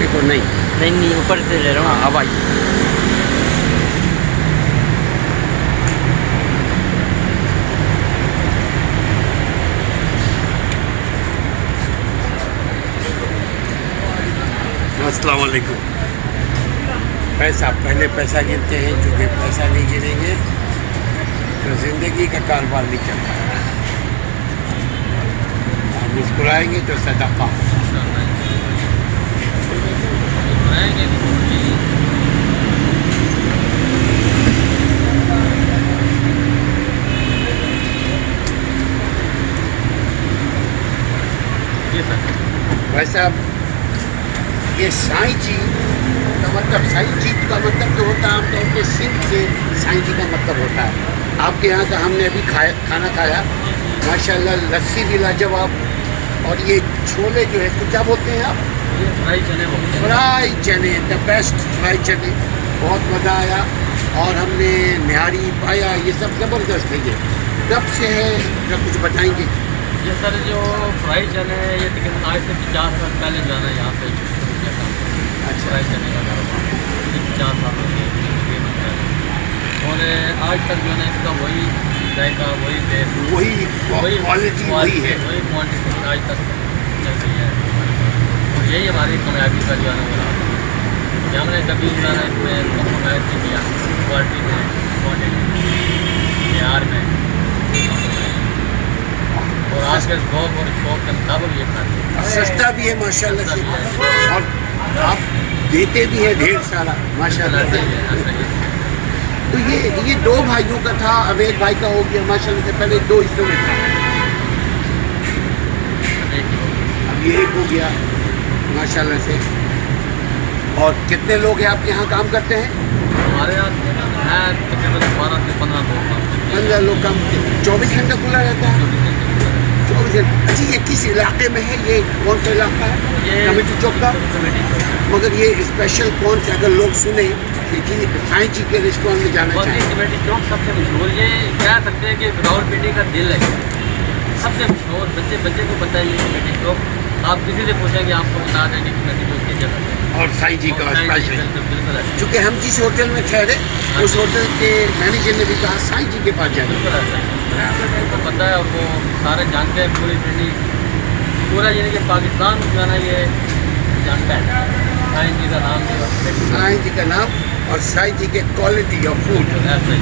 देखो नहीं नहीं नहीं, ऊपर से ले रहा हूँ। हाँ अब आई। अस्सलाम वालेकुम। पैसा पहले पैसा गिनते हैं, चूँकि पैसा नहीं गिनेंगे तो ज़िंदगी का कारोबार नहीं चलता। हम मुस्कुराएंगे तो सदका। वैसे अब ये साईं जी का मतलब, साईं जी का मतलब तो होता है आमतौर पर सिंध से साईं जी का मतलब होता है। आपके यहाँ का हमने अभी खाना खाया, माशाल्लाह लस्सी भी लाजवाब। और ये छोले जो है तो क्या बोलते हैं आप? फ्राई चने। फ्राई चने, द बेस्ट फ्राई चने, बहुत मज़ा आया। और हमने निहारी पाया, ये सब ज़बरदस्त है। ये कब से है क्या कुछ बताएंगे? ये सर जो फ्राई चने है ये तकरीबन आज से 50 साल पहले जो है ना यहाँ पे शुरू किया था। अच्छा। फ्राई चने का कारोबार 50 साल हो गए तकरीबन पहले। और आज तक जो है ना इसका वही जायका, वही टेस्ट, वही क्वालिटी वही है, वही क्वान्टिटी आज तक चल रही है। और यही हमारी कामयाबी का जो है ना वो राज है कि हमने कभी जो है ना इसमें कम्प्रोमाइज़ नहीं किया, क्वालिटी में, क्वान्टिटी में, मेयार में। और आज के शौक और शौक के मुताबिक ये खाते हैं। सस्ता भी है माशाल्लाह से, और आप देते भी हैं ढेर सारा माशाल्लाह से। तो ये दो भाइयों का था, अब एक भाई का हो गया माशाल्लाह से। पहले दो हिस्सों में था, अब ये एक हो गया माशाल्लाह से। और कितने लोग हैं आपके यहाँ काम करते हैं? हमारे यहाँ है तकरीबन 12 से 15 लोग। 15 लोग काम, 24 घंटा खुला रहता है? 24 घंटे। अच्छा, ये किस इलाके में है? ये कौन सा इलाका है? ये कमेटी चौक का। मगर ये स्पेशल कौन से, अगर लोग सुने कि जी साईं जी के रेस्टोरेंट में जाना चाहिए? कमेटी चौक सबसे मशहूर, ये कह सकते हैं कि रावलपिंडी का दिल है, सबसे मशहूर। बच्चे को पता है ये कमेटी चौक, आप किसी से पूछेंगे आपको बता देंगे कमेटी चौक की जगह है। और साईं जी का स्पेशल, बिल्कुल है। चूँकि हम जिस होटल में ठहरे उस होटल के मैनेजर ने भी कहा साईं जी के पास जाना। बिल्कुल ऐसा ही उनको पता है, और वो सारे जानते हैं। पूरी पिंडी, पूरा यानी कि पाकिस्तान जो है ना ये जानता है साईं जी का नाम। साईं जी का नाम और साईं जी के क्वालिटी ऑफ फूड। ऐसा ही